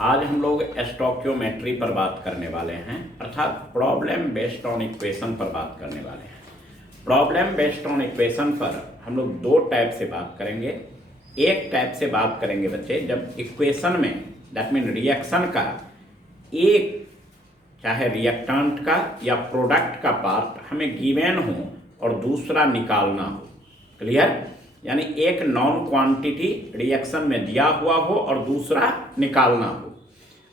आज हम लोग स्टोइकियोमेट्री पर बात करने वाले हैं, अर्थात प्रॉब्लम बेस्ड ऑन इक्वेशन पर बात करने वाले हैं। प्रॉब्लम बेस्ड ऑन इक्वेशन पर हम लोग दो टाइप से बात करेंगे। एक टाइप से बात करेंगे बच्चे जब इक्वेशन में दैट मीन रिएक्शन का एक चाहे रिएक्टेंट का या प्रोडक्ट का पार्ट हमें गिवन हो और दूसरा निकालना हो। क्लियर? यानी एक नॉन क्वांटिटी रिएक्शन में दिया हुआ हो और दूसरा निकालना हो।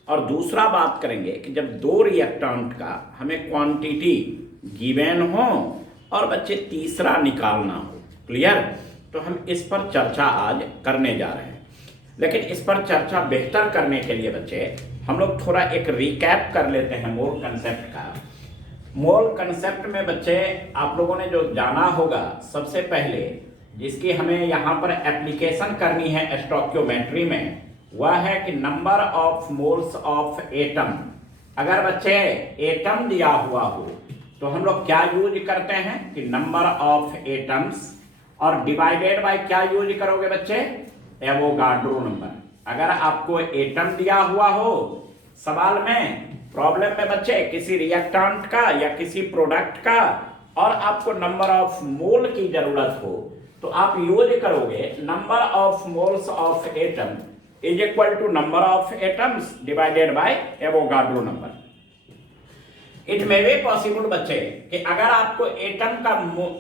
और दूसरा बात करेंगे कि जब दो रिएक्टेंट का हमें क्वांटिटी गिवन हो और बच्चे तीसरा निकालना हो। क्लियर? तो हम इस पर चर्चा आज करने जा रहे हैं। लेकिन इस पर चर्चा बेहतर करने के लिए बच्चे हम लोग थोड़ा एक रिकैप कर लेते हैं मोल कंसेप्ट का। मोल कंसेप्ट में बच्चे आप लोगों ने जो जाना होगा सबसे पहले, जिसकी हमें यहाँ पर एप्लीकेशन करनी है स्टोइकियोमेट्री में, वह है कि number of moles of atom. अगर बच्चे एटम दिया हुआ हो तो हम लोग क्या यूज करते हैं कि नंबर ऑफ एटम्स, और डिवाइडेड बाय क्या यूज करोगे बच्चे? Avogadro number. अगर आपको एटम दिया हुआ हो सवाल में, प्रॉब्लम में बच्चे किसी रिएक्टेंट का या किसी प्रोडक्ट का, और आपको नंबर ऑफ मोल की जरूरत हो, तो आप यूज करोगे number of moles of atom is equal to number of atoms divided by Avogadro number. It may be possible बच्चे कि अगर आपको एटम का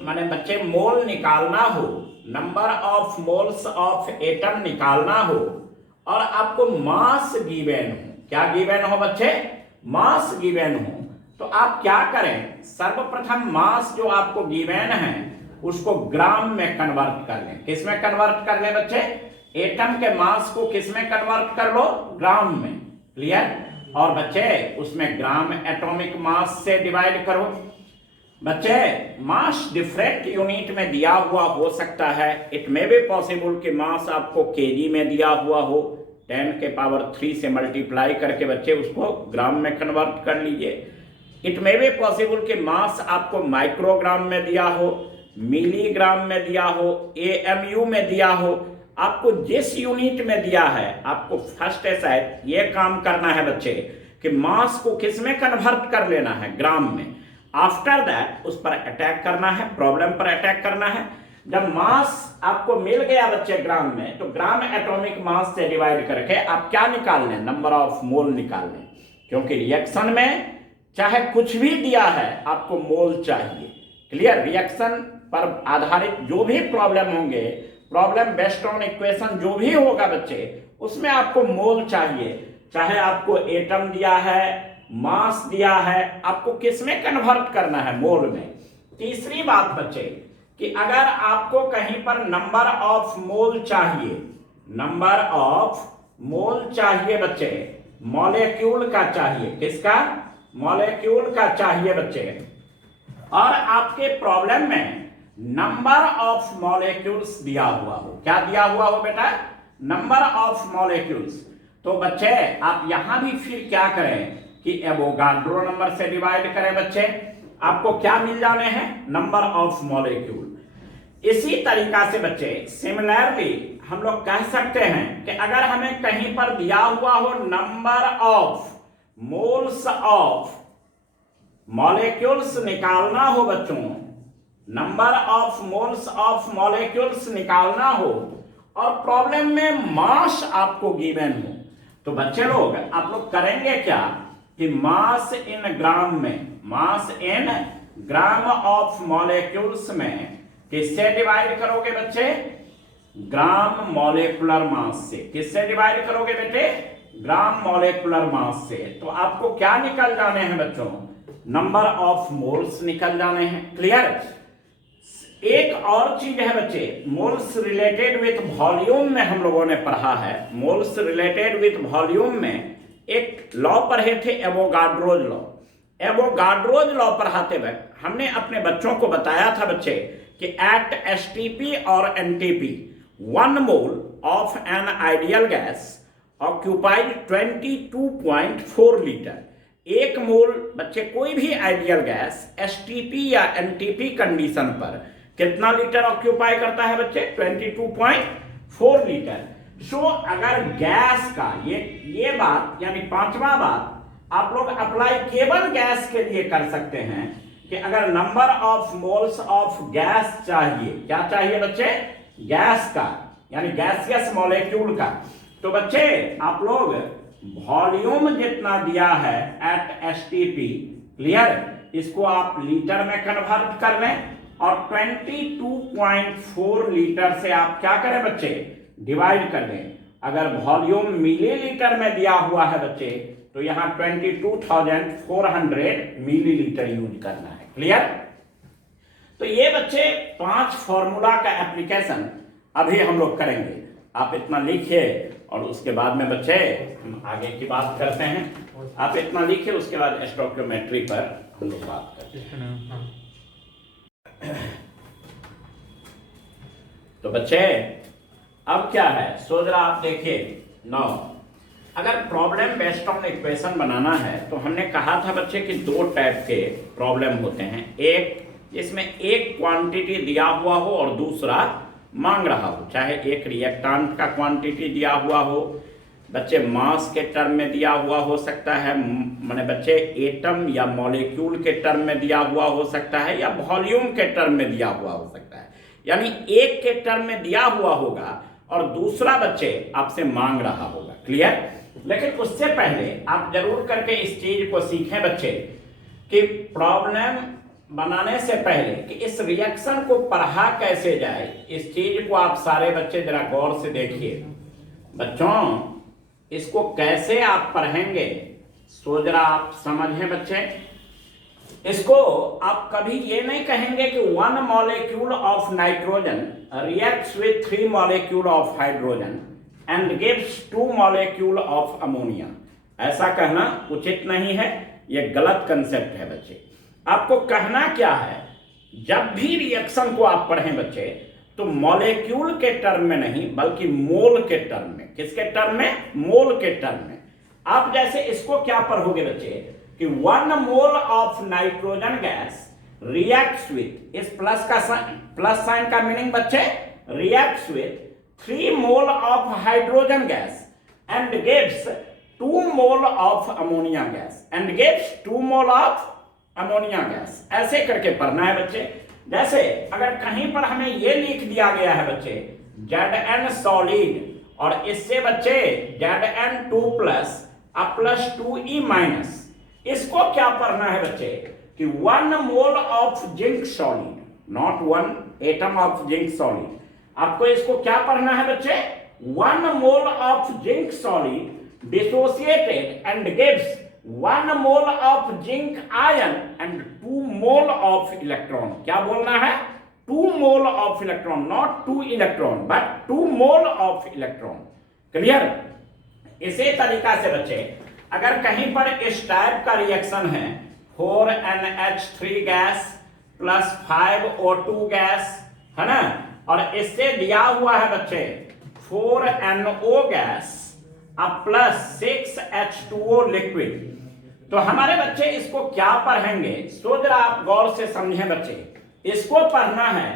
माने बच्चे मोल निकालना हो, number of moles of atom निकालना हो, और आपको मास गिवन हो। क्या गिवन हो बच्चे? मास गिवन हो। तो आप क्या करें? सर्वप्रथम मास जो आपको गिवन है उसको ग्राम में कन्वर्ट कर लें। किस में कन्वर्ट कर लें बच्चे? एटम के मास को किस में कन्वर्ट कर लो? ग्राम में। क्लियर? और बच्चे उसमें ग्राम एटॉमिक मास से डिवाइड करो। बच्चे मास डिफरेंट यूनिट में दिया हुआ हो सकता है। इट मे बी पॉसिबल कि मास आपको केजी में दिया हुआ हो, 10 के पावर 3 से मल्टीप्लाई करके बच्चे उसको ग्राम में कन्वर्ट कर लीजिए। इट मे बी पॉसिबल कि मास आपको माइक्रोग्राम में दिया हो, मिलीग्राम में दिया हो, एएमयू में दिया हो। आपको जिस यूनिट में दिया है आपको फर्स्ट शायद ये काम करना है बच्चे कि मास को किस में कन्वर्ट कर लेना है? ग्राम में। आफ्टर दैट उस पर अटैक करना है, प्रॉब्लम पर अटैक करना है। जब मास आपको मिल गया बच्चे ग्राम में, तो ग्राम एटॉमिक मास से डिवाइड करके आप क्या निकाल लें? नंबर ऑफ मोल निकाल लें। क्योंकि रिएक्शन में चाहे कुछ भी दिया है आपको मोल चाहिए। क्लियर? रिएक्शन पर आधारित जो भी प्रॉब्लम होंगे, प्रॉब्लम बेस्ड ऑन इक्वेशन जो भी होगा बच्चे, उसमें आपको मोल चाहिए। चाहे आपको एटम दिया है, मास दिया है, आपको किस में कन्वर्ट करना है? मोल में। तीसरी बात बच्चे कि अगर आपको कहीं पर नंबर ऑफ मोल चाहिए, नंबर ऑफ मोल चाहिए बच्चे, मॉलिक्यूल का चाहिए। किसका? मॉलिक्यूल का चाहिए बच्चे। और आपके प्रॉब्लम में नंबर ऑफ मॉलिक्यूल्स दिया हुआ हो। क्या दिया हुआ हो बेटा? Number of molecules. तो बच्चे आप यहां भी फिर क्या करें कि एवोगाड्रो नंबर से डिवाइड करें। बच्चे आपको क्या मिल जाने हैं? Number of molecule. इसी तरीका से बच्चे सिमिलरली हम लोग कह सकते हैं कि अगर हमें कहीं पर दिया हुआ हो number of moles of molecules निकालना हो बच्चों, number of moles of molecules निकालना हो, और प्रॉब्लम में मास आपको गिवन हो, तो बच्चे लोग आप लोग करेंगे क्या कि मास इन ग्राम में, मास इन ग्राम ऑफ मॉलिक्यूल्स में किससे डिवाइड करोगे बच्चे? ग्राम मॉलिक्यूलर मास से। किससे डिवाइड करोगे बेटे? ग्राम मॉलिक्यूलर मास से। तो आपको क्या निकल जाने हैं बच्चों? नंबर ऑफ मोल्स निकल जाने हैं। क्लियर? एक और चीज है बच्चे, मोल्स रिलेटेड विथ वॉल्यूम में हम लोगों ने पढ़ा है। मोल्स रिलेटेड विथ वॉल्यूम में एक लॉ पढ़े थे, एवोगाड्रोज लॉ। एवोगाड्रोज लॉ पढ़ाते वक्त हमने अपने बच्चों को बताया था बच्चे कि एट एसटीपी और NTP 1 mole of an ideal gas occupied 22.4 litre. एक मोल बच्चे कोई भी आइडियल गैस एसटीपी या एनटीपी कंडीशन पर कितना लीटर ऑक्यूपाई करता है बच्चे? 22.4 लीटर। सो अगर गैस का ये बात यानी पांचवा बात आप लोग अप्लाई केवल गैस के लिए कर सकते हैं कि अगर number of moles of gas चाहिए, क्या चाहिए बच्चे, गैस का यानी गैसियस मॉलिक्यूल का, तो बच्चे आप लोग वॉल्यूम जितना दिया है एट एसटीपी, क्लियर, इसको आप लीटर में कन्वर्ट कर लें और 22.4 लीटर से आप क्या करें बच्चे, डिवाइड कर दें। अगर वॉल्यूम मिलीलीटर में दिया हुआ है बच्चे तो यहां 22,400 मिलीलीटर यूज करना है, क्लियर। तो ये बच्चे 5 फॉर्मूला का एप्लीकेशन अभी हम लोग करेंगे, आप इतना लिखिए और उसके बाद में बच्चे हम आगे की बात करते हैं। आप इतना लिखिए, उसके बाद स्टोइकियोमेट्री पर हम लोग बात करते हैं। तो बच्चे अब क्या है, सो जरा आप देखिए, 9 अगर प्रॉब्लम बेस्ड ऑन इक्वेशन बनाना है तो हमने कहा था बच्चे कि 2 टाइप के प्रॉब्लम होते हैं, एक जिसमें एक क्वांटिटी दिया हुआ हो और दूसरा मांग रहा हो, चाहे एक रिएक्टेंट का क्वांटिटी दिया हुआ हो बच्चे, मास के टर्म में दिया हुआ हो सकता है, माने बच्चे एटम या मॉलिक्यूल के टर्म में दिया हुआ हो सकता है, या वॉल्यूम के टर्म में दिया हुआ हो सकता है, यानी एक के टर्म में दिया हुआ होगा और दूसरा बच्चे आपसे मांग रहा होगा, क्लियर। लेकिन उससे पहले आप जरूर करके इस चीज को सीखें बच्चे कि प्रॉब्लम बनाने से पहले कि इस रिएक्शन को पढ़ा कैसे जाए, इस चीज को आप सारे बच्चे जरा गौर से देखिए। बच्चों इसको कैसे आप पढ़ेंगे सो जरा आप समझें बच्चे। इसको आप कभी ये नहीं कहेंगे कि 1 molecule of nitrogen reacts with 3 molecule of hydrogen and gives 2 molecule of ammonia, ऐसा कहना उचित नहीं है, यह गलत कंसेप्ट है बच्चे। आपको कहना क्या है, जब भी रिएक्शन को आप पढ़ें बच्चे तो मॉलिक्यूल के टर्म में नहीं बल्कि मोल के टर्म में, किसके टर्म में, मोल के टर्म में। आप जैसे इसको क्या पढ़ोगे बच्चे कि 1 mole of nitrogen gas reacts with, इस प्लस साइन का मीनिंग बच्चे reacts with 3 mole of hydrogen gas and gives 2 mole of ammonia gas and gives 2 mole of ammonia gas, ऐसे करके पढ़ना है बच्चे। जैसे अगर कहीं पर हमें ये लिख दिया गया है बच्चे Zn सॉलिड और इससे बच्चे Zn2 plus plus 2E minus, इसको क्या पढ़ना है बच्चे कि 1 mole of zinc solid, not 1 atom of zinc solid, आपको इसको क्या पढ़ना है बच्चे 1 mole of zinc solid dissociated and gives 1 mole of zinc ion and 2 mole of electron, क्या बोलना है 2 mole of electron, not 2 electron but 2 mole of electron, clear. इसी तरीका से बच्चे अगर कहीं पर इस टाइप का रिएक्शन है 4NH3 gas plus 5O2 gas है ना, और इससे दिया हुआ है बच्चे 4NO गैस अब प्लस 6H2O लिक्विड, तो हमारे बच्चे इसको क्या पढ़ेंगे सो जरा आप गौर से समझें बच्चे। इसको पढ़ना है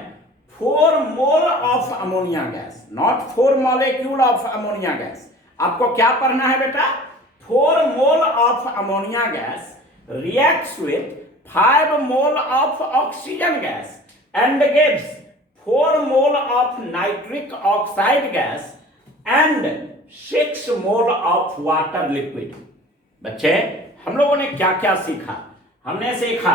4 mole of ammonia gas, not 4 molecule of ammonia gas. आपको क्या पढ़ना है बेटा 4 mole of ammonia gas reacts with 5 mole of oxygen gas and gives 4 mole of nitric oxide gas and 6 mole of water liquid. बच्चे हम लोगों ने क्या क्या सीखा, हमने सीखा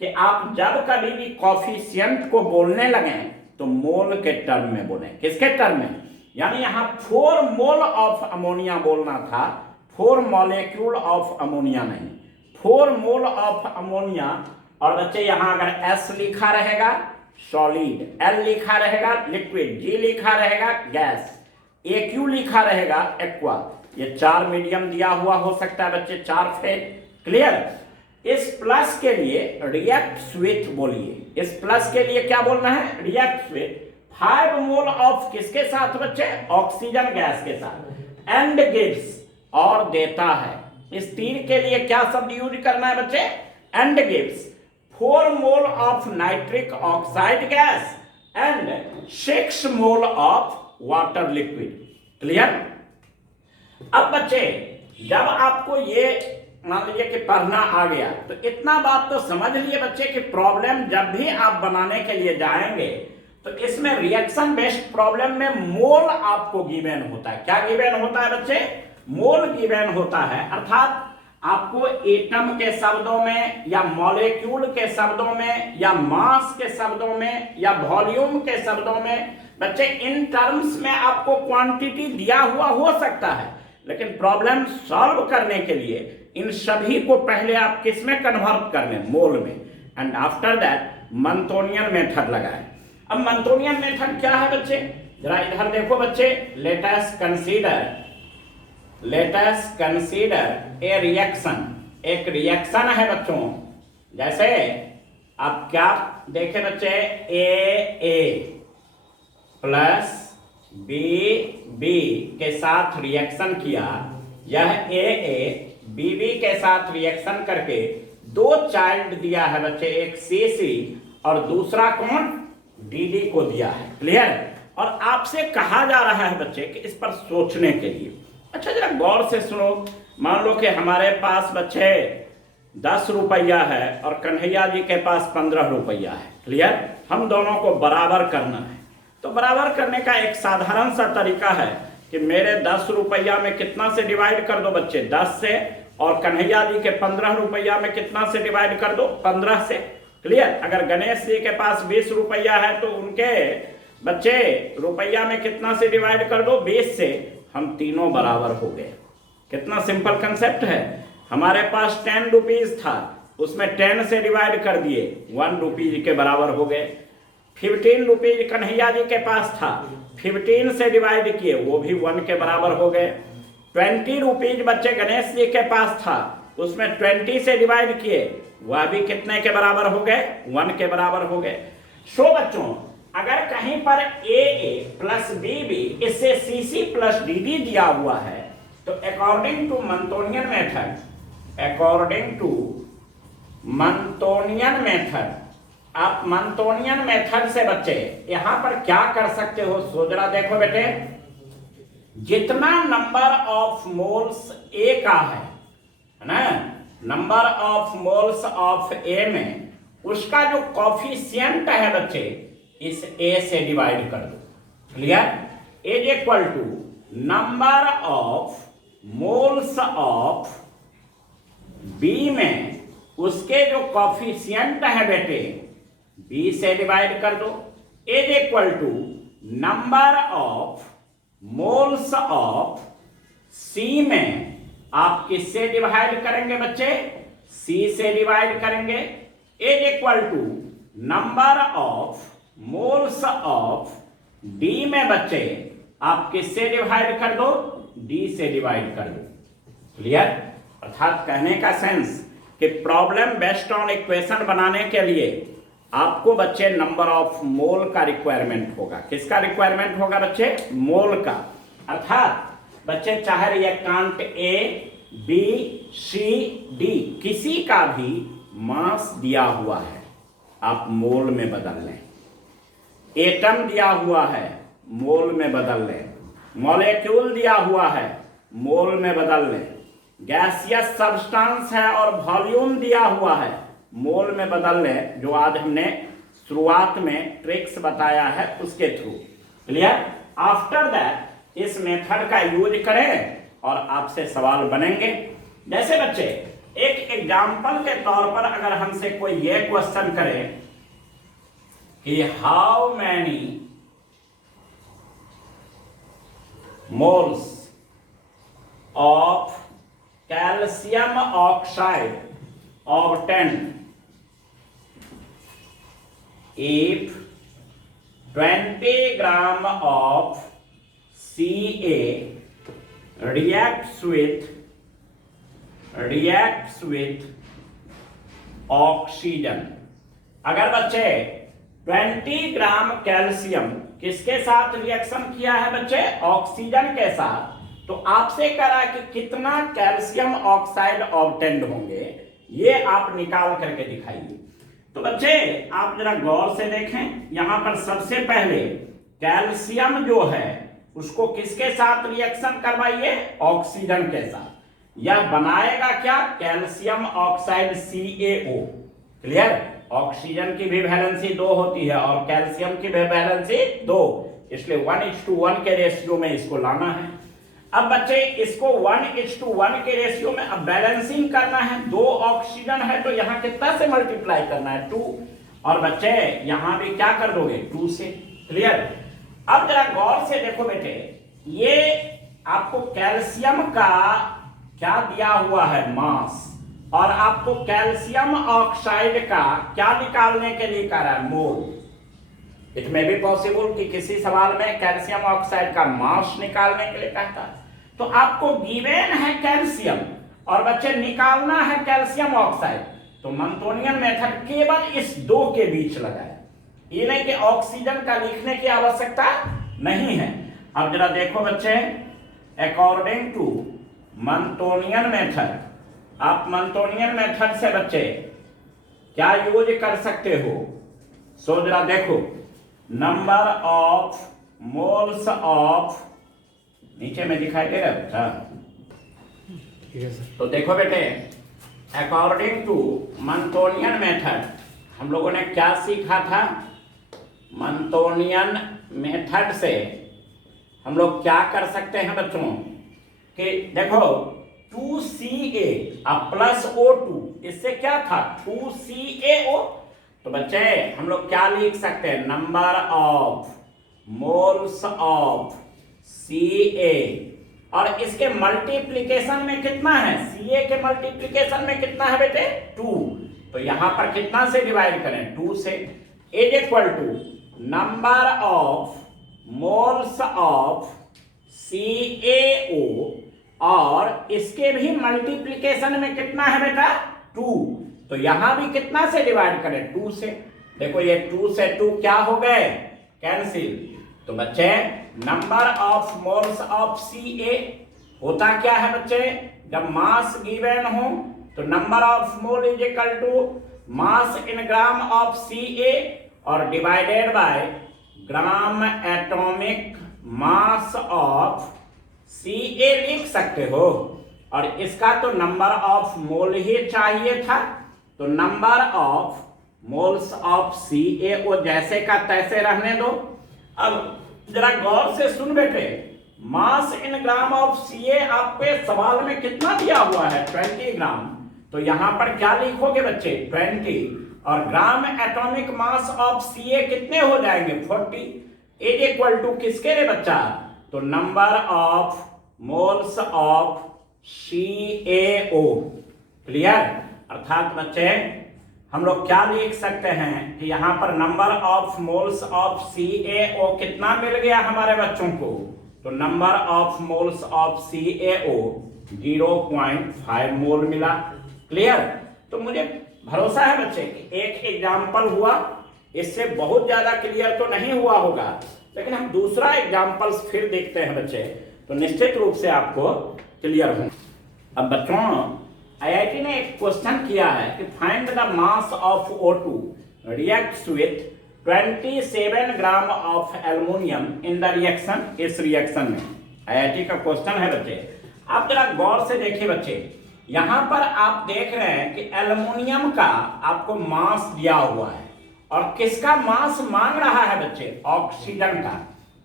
कि आप जब कभी भी कॉफिशिएंट को बोलने लगे तो मोल के टर्म में बोले, किसके टर्म में, यानी यहां 4 मोल ऑफ अमोनिया बोलना था, 4 मॉलिक्यूल ऑफ अमोनिया नहीं, 4 मोल ऑफ अमोनिया। और बच्चे यहां अगर S लिखा रहेगा सॉलिड, L लिखा रहेगा लिक्विड, G लिखा रहेगा गैस, AQ लिखा रहेगा एक्वा, ये 4 मीडियम दिया हुआ हो सकता है बच्चे, 4 फेज, क्लियर। इस प्लस के लिए रिएक्ट विथ बोलिए, इस प्लस के लिए क्या बोलना है रिएक्ट विथ 5 मोल ऑफ किसके साथ बच्चे, ऑक्सीजन गैस के साथ, एंड गिव्स और देता है, इस तीर के लिए क्या शब्द यूज करना है बच्चे, and gives 4 mole of nitric oxide gas and 6 mole of water liquid. Clear? अब बच्चे जब आपको ये मान लीजिए कि पढ़ना आ गया तो इतना बात तो समझ लिए बच्चे कि प्रॉब्लम जब भी आप बनाने के लिए जाएंगे तो इसमें रिएक्शन बेस्ड प्रॉब्लम में मोल आपको गिवन होता है। क्या गिवन होता है बच्चे? मोल गिवन होता है, अर्थात आपको एटम के शब्दों में या मॉलिक्यूल के शब्दों में या मास के शब्दों में या वॉल्यूम के शब्दों में बच्चे इन टर्म्स में आपको क्वांटिटी दिया हुआ हो सकता है, लेकिन प्रॉब्लम सॉल्व करने के लिए इन सभी को पहले आप किस में कन्वर्ट कर लें? मोल में। एंड आफ्टर दैट मंतोनियन मेथड लगाएं। अब मंतोनियन मेथड क्या है बच्चे? जरा इधर देखो बच्चे, let us consider a reaction. एक रिएक्शन है बच्चों, जैसे आप क्या देखे बच्चे, ए प्लस बी के साथ रिएक्शन किया। यह ए बी के साथ रिएक्शन करके दो चाइल्ड दिया है बच्चे, एक सी और दूसरा कौन? डी को दिया है। क्लियर? और आपसे कहा जा रहा है बच्चे कि इस पर सोचने के लिए। अच्छा जरा गौर से सुनो। मान लो कि हमारे पास बच्चे 10 रुपया है और कन्हैया जी के पास 15 रुपया है। क्लियर? हम दोनों को बराबर करना है। तो बराबर करने का एक साधारण सा तरीका है कि मेरे 10 रुपया में कितना से डिवाइड कर दो बच्चे? 10 से। और कन्हैया जी के 15 रुपया में कितना से डिवाइड कर दो? 15 से। क्लियर? अगर गणेश जी के पास 20 रुपया है तो उनके बच्चे रुपया में कितना से डिवाइड कर दो? 20 से। हम तीनों बराबर हो गए। कितना सिंपल कंसेप्ट है। हमारे पास 10 रुपीज था, उसमें 10 से डिवाइड कर दिए, 1 रुपीज के बराबर हो गए। 15 रुपीज कन्हैया जी के पास था, 15 से डिवाइड किए, वो भी 1 के बराबर हो गए। 20 रुपीज बच्चे गणेश जी के पास था, उसमें 20 से डिवाइड किए, वह भी कितने के बराबर हो गए? 1 के बराबर हो गए। सो बच्चों अगर कहीं पर ए प्लस बी इससे सी प्लस डी दिया हुआ है तो अकॉर्डिंग टू मंतोनियन मेथड, आप मंतोनियन मेथड से बच्चे यहां पर क्या कर सकते हो? सो जरा देखो बेटे, जितना नंबर ऑफ मोल्स ए का है ना, नंबर ऑफ मोल्स ऑफ ए में उसका जो कॉफिशिएंट है बच्चे, इस ए से डिवाइड कर दो। Clear? Is equal to number of moles of B में उसके जो कॉफिशिएंट है बेटे, बी से डिवाइड कर दो। Is equal to number of moles of C में आप किससे डिवाइड करेंगे बच्चे? सी से डिवाइड करेंगे। Is equal to number of moles of D में बच्चे आप किससे डिवाइड कर दो? डी से डिवाइड कर दो। क्लियर? अर्थात कहने का सेंस कि प्रॉब्लम बेस्ड ऑन इक्वेशन बनाने के लिए आपको बच्चे नंबर ऑफ मोल का रिक्वायरमेंट होगा। किसका रिक्वायरमेंट होगा बच्चे? मोल का। अर्थात बच्चे चाहे reactant A B C D किसी का भी मास दिया हुआ है, आप मोल में बदल लें। एटम दिया हुआ है, मोल में बदल लें। मॉलिक्यूल दिया हुआ है, मोल में बदल लें। गैसियस सब्सटेंस है और वॉल्यूम दिया हुआ है, मोल में बदल लें, जो आज हमने शुरुआत में ट्रिक्स बताया है उसके थ्रू। क्लियर? आफ्टर दैट इस मेथड का यूज करें और आपसे सवाल बनेंगे। जैसे बच्चे एक एग्जाम्पल के तौर पर अगर हमसे कोई ये क्वेश्चन करे कि how many moles of calcium oxide obtained if 20 gram of Ca reacts with oxygen. अगर बच्चे 20 ग्राम कैल्शियम किसके साथ रिएक्शन किया है बच्चे? ऑक्सीजन के साथ। तो आपसे कह रहा है कि कितना कैल्शियम ऑक्साइड ऑब्टेन्ड होंगे, ये आप निकाल करके दिखाइए। तो बच्चे आप जरा गौर से देखें, यहां पर सबसे पहले कैल्शियम जो है उसको किसके साथ रिएक्शन करवाइए, ऑक्सीजन के साथ। यह बनाएगा क्या, calcium oxide CaO। Clear, oxygen की भी वैलेंसी 2 होती है और कैल्शियम की भी वैलेंसी 2, इसलिए 1:1 के रेशियो में इसको लाना है। अब बच्चे इसको 1:1 के रेशियो में अब बैलेंसिंग करना है। 2 ऑक्सीजन है तो यहाँ कितना से मल्टीप्लाई करना है, 2, और बच्चे यहाँ भी क्या कर दोगे, 2 से। क्लियर, अब जरा गौर से देखो बेटे, ये आपको कैल्शियम का क्या दिया हुआ है, मास, और आपको कैल्शियम ऑक्साइड का क्या निकालने के लिए कह रहा है, मोल। इट मे बी पॉसिबल कि किसी सवाल में कैल्शियम ऑक्साइड का मास निकालने के लिए कहता है। तो आपको गिवन है कैल्शियम और बच्चे निकालना है कैल्शियम ऑक्साइड, तो मंतोनियन मेथड केवल इस 2 के बीच लगाए, ये नहीं कि ऑक्सीजन का लिखने की आवश्यकता नहीं है। अब जरा देखो बच्चे, अकॉर्डिंग टू मंतोनियन मेथड, आप मंतोनियन मेथड से बच्चे क्या यूज कर सकते हो, सो जरा देखो, नंबर ऑफ मोल्स ऑफ, नीचे में दिखाई दे रहा है बच्चा, ठीक है सर। तो देखो बेटे, अकॉर्डिंग टू मंतोनियन मेथड हम लोगों ने क्या सीखा था, मंतोनियन मेथड से हम लोग क्या कर सकते हैं बच्चों, कि देखो 2Ca प्लस O2, इससे क्या था 2CaO, तो बच्चे हम लोग क्या लिख सकते हैं, number of moles of Ca, और इसके मल्टीप्लीकेशन में कितना है, Ca के मल्टीप्लीकेशन में कितना है बेटे, 2, तो यहां पर कितना से डिवाइड करें, 2 से, is equal to number of moles of CaO, और इसके भी मल्टीप्लीकेशन में कितना है बेटा, 2, तो यहां भी कितना से डिवाइड करें, 2 से। देखो ये 2 से 2 क्या हो गए, कैंसिल। तो बच्चे number of moles of Ca होता क्या है बच्चे, जब मास गिवन हो तो number of mole is equal to mass in gram of Ca और divided by gram atomic mass of Ca लिख सकते हो, और इसका तो नंबर ऑफ मोल ही चाहिए था, तो number of moles of CaO जैसे का तैसे रहने दो। अब जरा गौर से सुन बेटे, मास इन ग्राम ऑफ Ca आपके सवाल में कितना दिया हुआ है, 20 ग्राम, तो यहां पर क्या लिखोगे बच्चे, 20, और ग्राम एटॉमिक मास ऑफ Ca कितने हो जाएंगे, 40, इज इक्वल टू किसके लिए बच्चा, तो number of moles of CaO। Clear, अर्थात बच्चे हम लोग क्या लिख सकते हैं कि यहां पर number of moles of CaO कितना मिल गया हमारे बच्चों को, तो number of moles of CaO 0.5 मोल मिला। क्लियर, तो मुझे भरोसा है बच्चे कि एक एग्जाम्पल हुआ, इससे बहुत ज्यादा क्लियर तो नहीं हुआ होगा, लेकिन हम दूसरा एग्जाम्पल फिर देखते हैं बच्चे, तो निश्चित रूप से आपको क्लियर हो। अब बच्चों IIT ने एक क्वेश्चन किया है कि find the mass of O2 reacts with 27 gram of aluminium in the reaction, इस रिएक्शन में IIT का क्वेश्चन है बच्चे। आप जरा गौर से देखिए बच्चे, यहां पर आप देख रहे हैं कि एल्युमिनियम का आपको मास दिया हुआ है, और किसका मास मांग रहा है बच्चे, ऑक्सीजन का।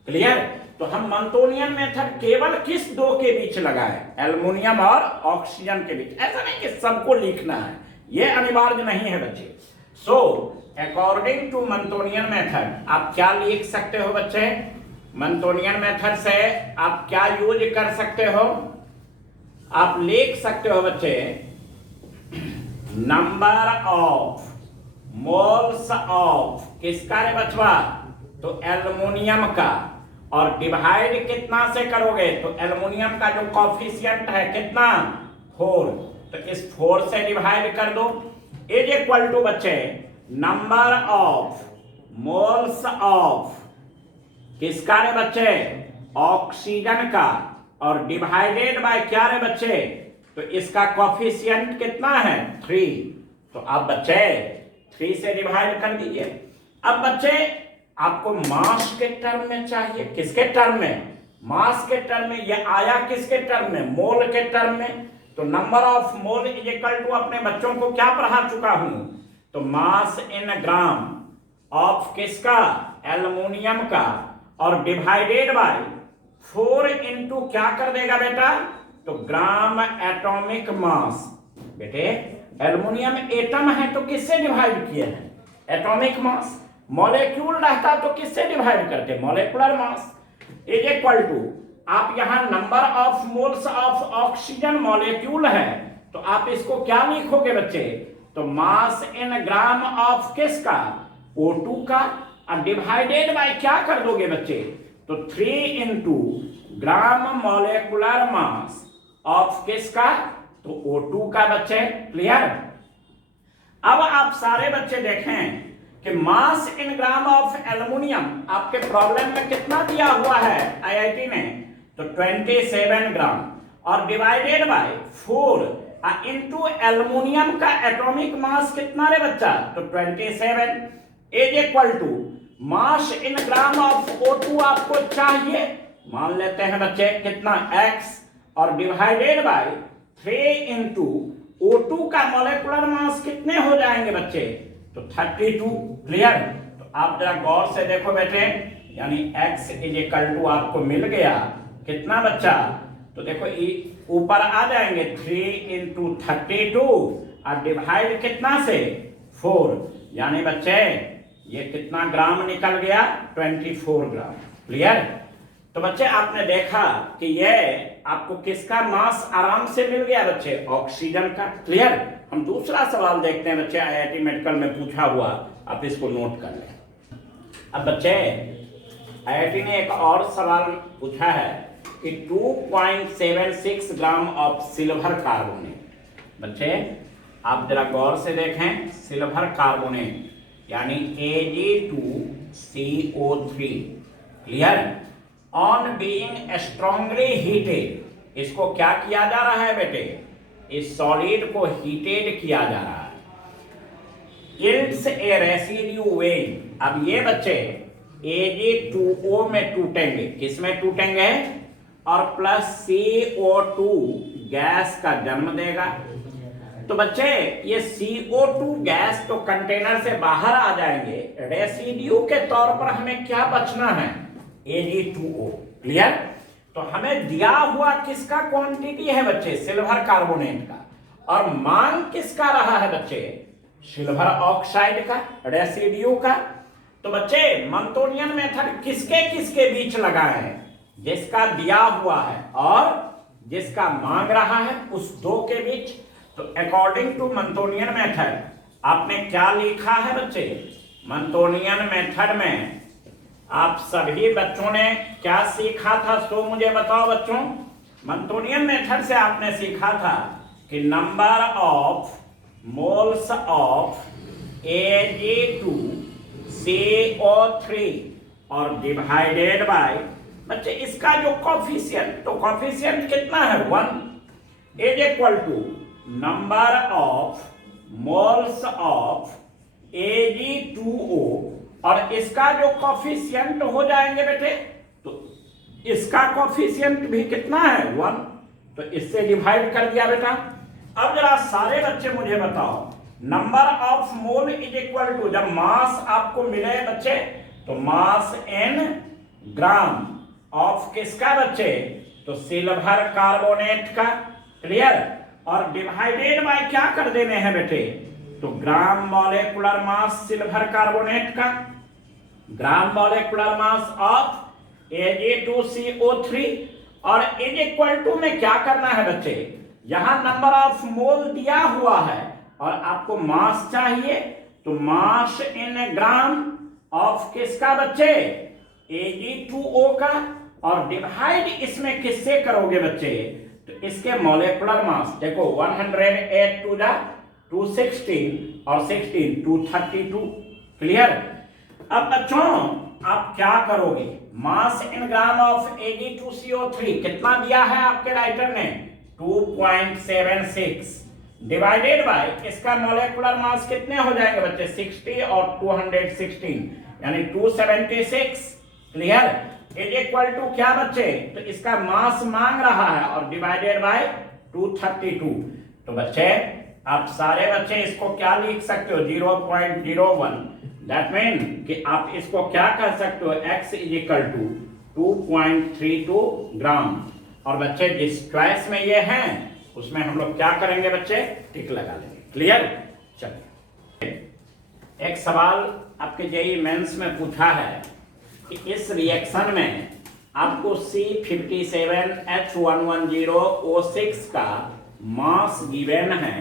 क्लियर, तो हम मंतोनियन मेथड केवल किस 2 के बीच लगाए, एल्युमिनियम और ऑक्सीजन के बीच, ऐसा नहीं कि सबको लिखना है, ये अनिवार्य नहीं है बच्चे। सो अकॉर्डिंग टू मंतोनियन मेथड आप क्या लिख सकते हो बच्चे, मंतोनियन मेथड से आप क्या यूज कर सकते हो, आप लिख सकते हो बच्चे नंबर ऑफ मोल्स ऑफ किसका रे बचवा, तो एल्युमिनियम का, और डिवाइड कितना से करोगे, तो एल्युमिनियम का जो कॉफिशिएंट है कितना, 4, तो इस 4 से डिवाइड कर दो, इज इक्वल टू बच्चे नंबर ऑफ मोल्स ऑफ किसका रे बच्चे, ऑक्सीजन का, और डिवाइडेड बाय क्या रे बच्चे, तो इसका कॉफिशिएंट कितना है, 3, तो आप बच्चे 3 से डिवाइड कर दीजिए। अब बच्चे आपको मास के टर्म में चाहिए, किसके टर्म में, मास के टर्म में, ये आया किसके टर्म में, मोल के टर्म में। तो number of mole is equal to, अपने बच्चों को क्या पढ़ा चुका हूं, तो मास इन ग्राम ऑफ किसका, एल्युमिनियम का, और डिवाइडेड बाय 4 इंटू क्या कर देगा बेटा, तो ग्राम एटॉमिक मास। बेटे एल्युमिनियम एटम है तो किससे डिवाइड किए हैं, एटॉमिक मास। मॉलिक्यूल रहता तो किससे डिवाइड करते, molecular mass. Is equal to, आप यहां number of moles of oxygen molecule है, तो आप इसको क्या लिखोगे बच्चे, तो मास इन ग्राम ऑफ किसका, O2 का, और डिवाइडेड बाय क्या कर दोगे बच्चे, तो 3 into gram molecular mass of किसका, तो O2 का बच्चे। क्लियर। अब आप सारे बच्चे देखें कि मास इन ग्राम ऑफ एल्युमिनियम आपके प्रॉब्लम में कितना दिया हुआ है आईआईटी ने, तो 27 ग्राम, और डिवाइडेड बाय 4 इंटू एल्युमिनियम का एटॉमिक मास कितना रे बच्चा, तो 27 is equal to mass in gram of O2 आपको चाहिए, मान लेते हैं बच्चे कितना x, और डिवाइडेड बाय 3 इंटू O2 का मॉलिक्यूलर मास कितने हो जाएंगे बच्चे, तो 32। क्लियर। तो आप जरा गौर से देखो बेटे, यानी x इज इक्वल टू आपको मिल गया कितना बच्चा, तो देखो ऊपर आ जाएंगे 3 इंटू 32, और डिवाइड कितना से 4, यानी बच्चे ये कितना ग्राम निकल गया, 24 ग्राम। क्लियर। तो बच्चे आपने देखा कि ये आपको किसका मास आराम से मिल गया बच्चे, ऑक्सीजन का। क्लियर। हम दूसरा सवाल देखते हैं बच्चे, आईआईटी मेडिकल में पूछा हुआ, आप इसको नोट कर लें। अब बच्चे आईआईटी ने एक और सवाल पूछा है कि 2.76 ग्राम ऑफ सिल्वर कार्बोनेट। बच्चे आप जरा गौर से देखें, सिल्वर कार्बोनेट यानी Ag2CO3। Clear. On being strongly heated, इसको क्या किया जा रहा है बेटे, इस सॉलिड को हीटेड किया जा रहा है, यील्ड्स ए रेसिड्यू वेट। अब ये बच्चे Ag2O में टूटेंगे, किस में टूटेंगे, और प्लस CO2 गैस का जन्म देगा। तो बच्चे ये CO2 गैस तो कंटेनर से बाहर आ जाएंगे, रेसिड्यू के तौर पर हमें क्या बचना है, Ag2O। क्लियर। तो हमें दिया हुआ किसका क्वांटिटी है बच्चे, सिल्वर कार्बोनेट का, और मांग किसका रहा है बच्चे, सिल्वर ऑक्साइड का, रेसिड्यू का। तो बच्चे मंतोनियन मेथड किसके किसके बीच लगाए हैं, जिसका दिया हुआ है और जिसका मांग रहा है, उस दो के बीच। तो अकॉर्डिंग टू मंतोनियन मेथड आपने क्या लिखा है बच्चे, मंतोनियन मेथड में आप सभी बच्चों ने क्या सीखा था, सो मुझे बताओ बच्चों। मंतोनियन मेथड से आपने सीखा था कि number of moles of Ag2CO3 और डिवाइडेड बाय, बच्चे इसका जो कॉफिशिएंट, तो कॉफिशिएंट कितना है 1, is equal to number of moles of Ag2O, और इसका जो कॉफिशिएंट हो जाएंगे बेटे, तो इसका कॉफिशिएंट भी कितना है 1, तो इससे डिवाइड कर दिया बेटा। अब जरा सारे बच्चे मुझे बताओ, number of mole is equal to, जब मास आपको मिले बच्चे, तो मास इन ग्राम ऑफ किसका बच्चे, तो सिल्वर कार्बोनेट का। क्लियर। और डिवाइडेड बाय क्या कर देने हैं बेटे, तो gram molecular mass silver carbonate का, gram molecular mass of Ag2CO3, और इज इक्वल टू में क्या करना है बच्चे, यहां नंबर ऑफ मोल दिया हुआ है और आपको मास चाहिए, तो मास इन ग्राम ऑफ किसका बच्चे, Ag2O का, और डिवाइड इसमें किससे करोगे बच्चे, तो इसके मॉलिक्यूलर मास। देखो 108 टू द 216 और 16 232। क्लियर। अब बच्चों आप क्या करोगे, मास इन ग्राम ऑफ Ag2CO3 कितना दिया है आपके राइटर ने, 2.76, डिवाइडेड बाय इसका मॉलिक्यूलर मास कितने हो जाएंगे बच्चे, 60 और 216, यानी 276। क्लियर। इज इक्वल टू क्या बच्चे, तो इसका मास मांग रहा है और डिवाइडेड बाय 232। तो बच्चे आप सारे बच्चे इसको क्या लिख सकते हो, 0.01। दैट मीन कि आप इसको क्या कर सकते हो, x इज इक्वल टू 2.32 ग्राम। और बच्चे जिस चॉइस में ये हैं उसमें हम लोग क्या करेंगे बच्चे, टिक लगा लेंगे। क्लियर। चलिए एक सवाल आपके जेईई मेंस में पूछा है कि इस रिएक्शन में आपको C57H110O6 का मास गिवन है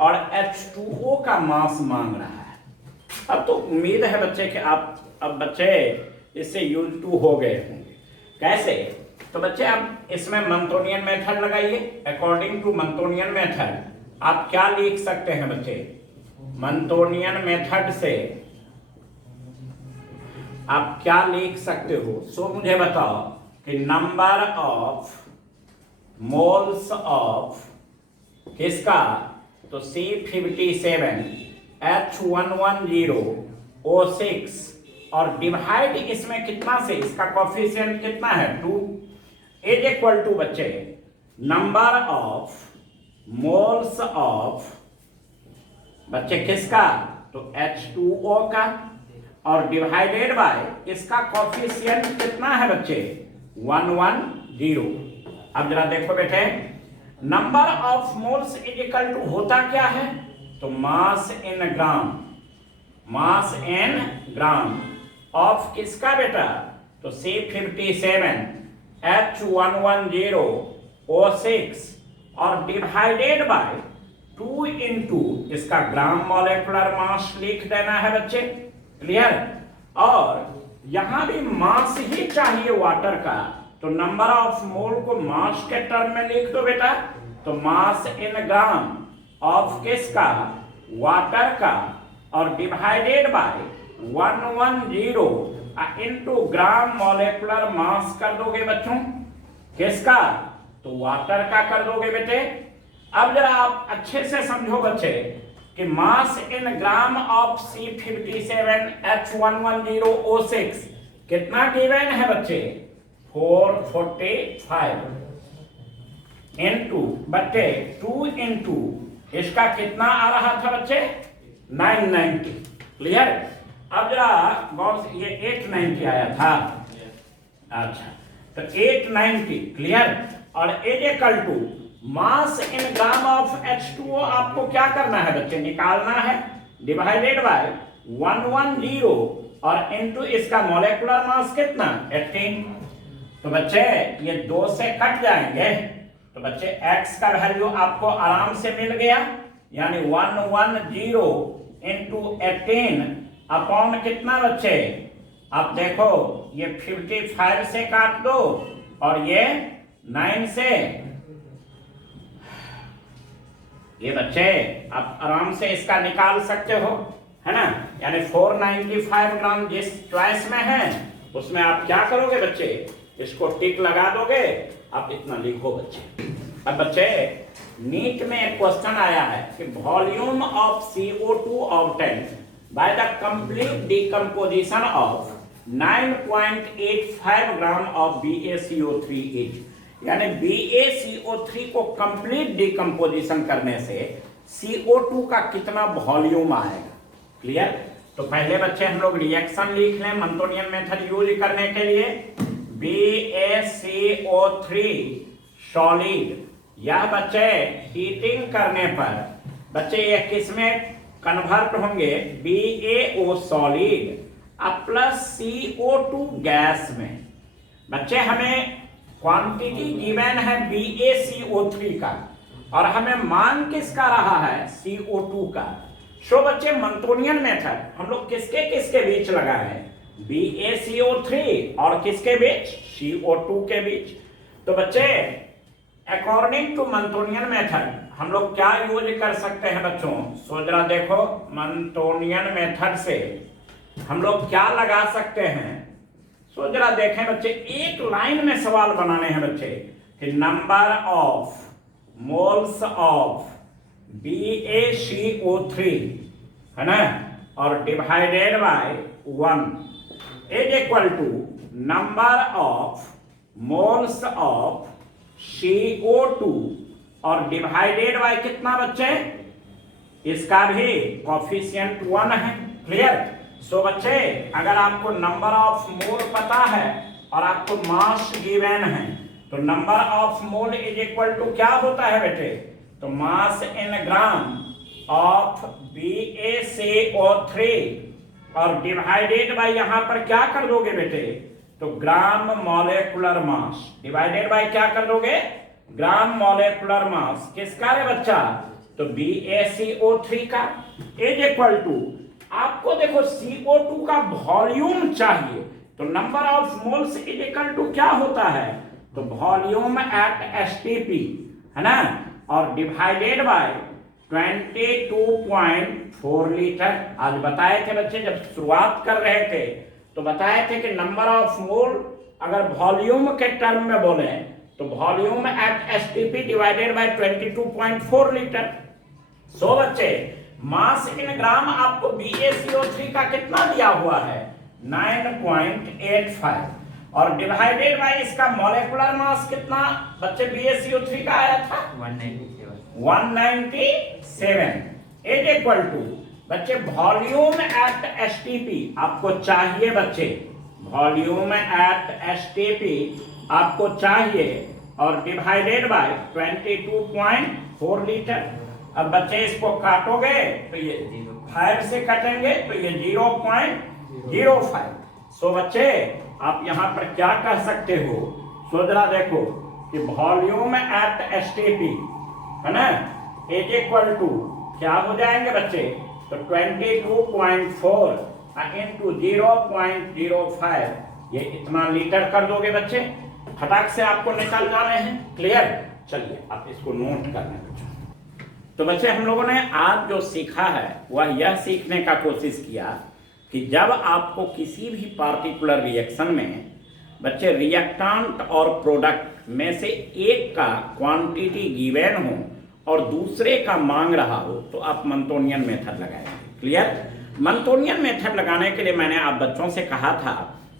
और H2O का मास मांग रहा है। अब तो उम्मीद है बच्चे कि आप अब बच्चे इससे यूज टू हो गए होंगे। कैसे, तो बच्चे आप इसमें मंतोनियन मेथड लगाइए। अकॉर्डिंग टू मंतोनियन मेथड आप क्या लिख सकते हैं बच्चे, मंतोनियन मेथड से आप क्या लिख सकते हो, सो मुझे बताओ कि नंबर ऑफ मोल्स ऑफ किसका, तो C57H110O6 और डिवाइड इसमें कितना से, इसका कोफिशिएंट कितना है 2, इज इक्वल टू बच्चे नंबर ऑफ मोल्स ऑफ बच्चे किसका, तो H2O का और डिवाइडेड बाय इसका कोफिशिएंट कितना है बच्चे 110। अब जरा देखो बेटे, number of moles is equal to होता क्या है, तो मास in gram, mass in gram of किसका बेटा, तो C57H110O6 और डिवाइडेड बाय 2 इंटू इसका ग्राम मॉलिक्यूलर मास लिख देना है बच्चे। क्लियर। और यहां भी मास ही चाहिए वाटर का, तो नंबर ऑफ मोल को मास के टर्म में लिख दो बेटा, तो मास इन ग्राम ऑफ किसका, वाटर का और divided bye 110 into gram molecular mass कर दोगे बच्चों, किसका, तो वाटर का कर दोगे बेटे। अब जरा आप अच्छे से समझो बच्चे कि मास इन ग्राम ऑफ C57H110O6 कितना गिवन है बच्चे 445 इंटू बच्चे 2 इंटू इसका कितना आ रहा था बच्चे 990। क्लियर। अब जरा गौर से, ये 890 आया था, अच्छा तो 890। क्लियर। और is equal to mass in gram of H2O आपको क्या करना है बच्चे, निकालना है, डिवाइडेड बाय 110 और इनटू इसका मॉलिक्यूलर मास कितना 18। तो बच्चे ये 2 से कट जाएंगे, तो बच्चे x का वैल्यू आपको आराम से मिल गया, यानी 110 इंटू 18 अपॉन कितना बच्चे, आप देखो ये 55 से काट दो और ये 9 से, ये बच्चे आप आराम से इसका निकाल सकते हो, है ना। यानी 495 ग्राम जिस चॉइस में है उसमें आप क्या करोगे बच्चे, इसको टिक लगा दोगे, आप इतना लिखो बच्चे। अब बच्चे नीट में एक क्वेश्चन आया है कि volume of CO2 obtained by the complete decomposition of 9.85 gram of BaCO3 is, यानी BaCO3 को कंप्लीट डिकम्पोजिशन करने से CO2 का कितना वॉल्यूम आएगा। क्लियर। तो पहले बच्चे हम लोग रिएक्शन लिख लें मंतोनियन मेथड यूज करने के लिए। BaCO3 सॉलिड, यह बच्चे हीटिंग करने पर बच्चे ये किसमें कन्वर्ट होंगे, BaO solid plus CO2 gas में। बच्चे हमें क्वांटिटी गिवन है BaCO3 का और हमें मान किसका रहा है CO2 का। सो बच्चे मंतोनियन मेथड हम लोग किसके किसके बीच लगाए हैं, BaCO3 और किसके बीच, CO2 के बीच। तो बच्चे अकॉर्डिंग टू मंतोनियन मेथड हम लोग क्या यूज कर सकते हैं बच्चों, सो जरा देखो मंतोनियन मेथड से हम लोग क्या लगा सकते हैं, सो जरा देखें बच्चे। एक लाइन में सवाल बनाने हैं बच्चे कि number of moles of BaCO3 है ना और divided by 1, is equal to number of moles of CO2 और डिवाइडेड बाय कितना बच्चे, इसका भी कोफिशिएंट 1 है। क्लियर। सो बच्चे अगर आपको नंबर ऑफ मोल पता है और आपको मास गिवन है तो number of mole is equal to क्या होता है बेटे, तो मास इन ग्राम ऑफ BaCO3 और डिवाइडेड बाय यहां पर क्या कर दोगे बेटे, तो gram molecular mass divided by क्या कर दोगे, ग्राम मॉलिक्यूलर मास किसका रे बच्चा, तो BaCO3 का इज इक्वल टू आपको देखो CO2 का वॉल्यूम चाहिए तो number of moles is equal to क्या होता है, तो वॉल्यूम एट STP है ना, और डिवाइडेड बाय 22.4 लीटर। आज बताए थे बच्चे जब शुरुआत कर रहे थे तो बताए थे कि नंबर ऑफ मोल अगर वॉल्यूम के टर्म में बोले तो volume at STP divided by 22.4 litre. So बच्चे मास इन ग्राम आपको BaCO3 का कितना दिया हुआ है, 9.85 और डिवाइडेड बाय इसका मॉलिक्यूलर मास कितना बच्चे BaCO3 का आया था 197 इज इक्वल टू बच्चे वॉल्यूम एट STP आपको चाहिए बच्चे, वॉल्यूम एट STP आपको चाहिए और डिवाइडेड बाय 22.4 लीटर। अब बच्चे इसको काटोगे तो ये 5 से कटेंगे तो ये 0.05। सो बच्चे आप यहां पर क्या कह सकते हो, सो जरा देखो कि वॉल्यूम एट STP है ना इज इक्वल टू क्या हो जाएंगे बच्चे, तो 22.4 इंटू 0.05 ये इतना लीटर कर दोगे बच्चे, फटाक से आपको निकाल जाने हैं। क्लियर। चलिए आप इसको नोट कर लें बच्चों। तो बच्चे हम लोगों ने आज जो सीखा है वह यह सीखने का कोशिश किया कि जब आपको किसी भी पार्टिकुलर रिएक्शन में बच्चे रिएक्टेंट और प्रोडक्ट में से एक का क्वांटिटी गिवन हो और दूसरे का मांग रहा हो तो आप मंतोनियन मेथड लगाएंगे। क्लियर। मंतोनियन मेथड लगाने के लिए मैंने आप बच्चों से कहा था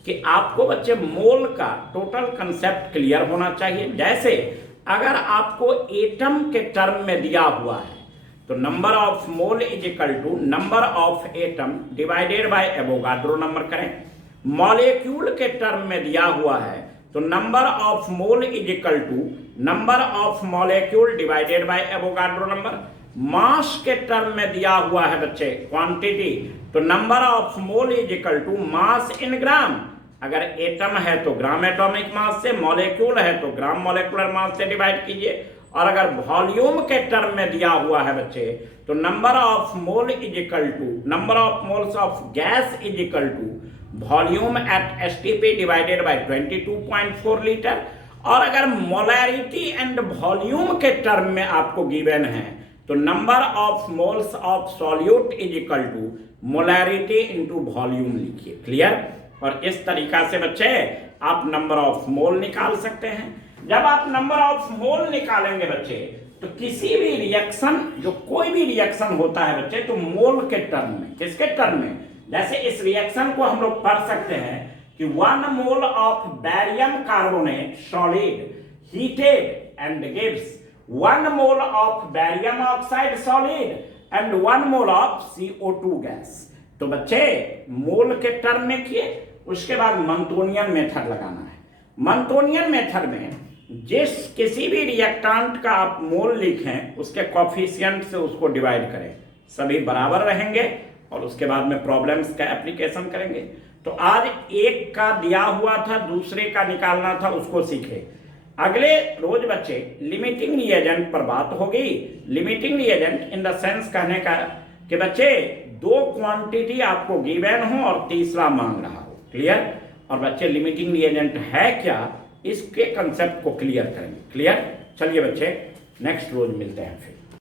कि आपको बच्चे मोल का टोटल कंसेप्ट क्लियर होना चाहिए। जैसे अगर आपको एटम के टर्म में दिया हुआ है तो number of mole is equal to number of atom divided by Avogadro number करें। मॉलिक्यूल के टर्म में दिया हुआ है तो number of mole is equal to number of molecule divided by Avogadro number. Mass के टर्म में दिया हुआ है बच्चे क्वांटिटी तो number of mole is equal to mass in gram. अगर एटम है तो ग्राम एटॉमिक मास से, मॉलिक्यूल है तो ग्राम मॉलिक्यूलर मास से डिवाइड कीजिए। और अगर वॉल्यूम के टर्म में दिया हुआ है बच्चे तो number of mole is equal to number of moles of gas is equal to volume at STP divided by 22.4 litre. और अगर मोलैरिटी एंड वॉल्यूम के टर्म में आपको गिवन है तो number of moles of solute is equal to molarity into volume लिखिए। Clear. और इस तरीका से बच्चे आप नंबर ऑफ मोल निकाल सकते हैं। जब आप नंबर ऑफ मोल निकालेंगे बच्चे तो किसी भी रिएक्शन जो कोई भी रिएक्शन होता है बच्चे तो मोल के टर्म में, किसके टर्म में, जैसे इस रिएक्शन को हम लोग पढ़ सकते हैं कि 1 mole of barium carbonate solid heated and gives 1 mole of barium oxide solid and 1 mole of CO2 gas. तो बच्चे मोल के टर्म में किए, उसके बाद मंतोनियन मेथड लगाना है। मंतोनियन मेथड में जिस किसी भी रिएक्टेंट का आप मोल लिखें उसके कोफिशिएंट से उसको डिवाइड करें, सभी बराबर रहेंगे और उसके बाद में प्रॉब्लम्स का एप्लीकेशन करेंगे। तो आज एक का दिया हुआ था, दूसरे का निकालना था, उसको सीखे। अगले रोज बच्चे लिमिटिंग रिएजेंट पर बात होगी। Limiting reagent in the sense कहने का कि बच्चे 2 क्वांटिटी आपको गिवन हो और तीसरा मांग रहा हो। क्लियर। और बच्चे लिमिटिंग रिएजेंट है क्या, इसके कंसेप्ट को क्लियर करेंगे। क्लियर। चलिए बच्चे नेक्स्ट रोज मिलते हैं फिर।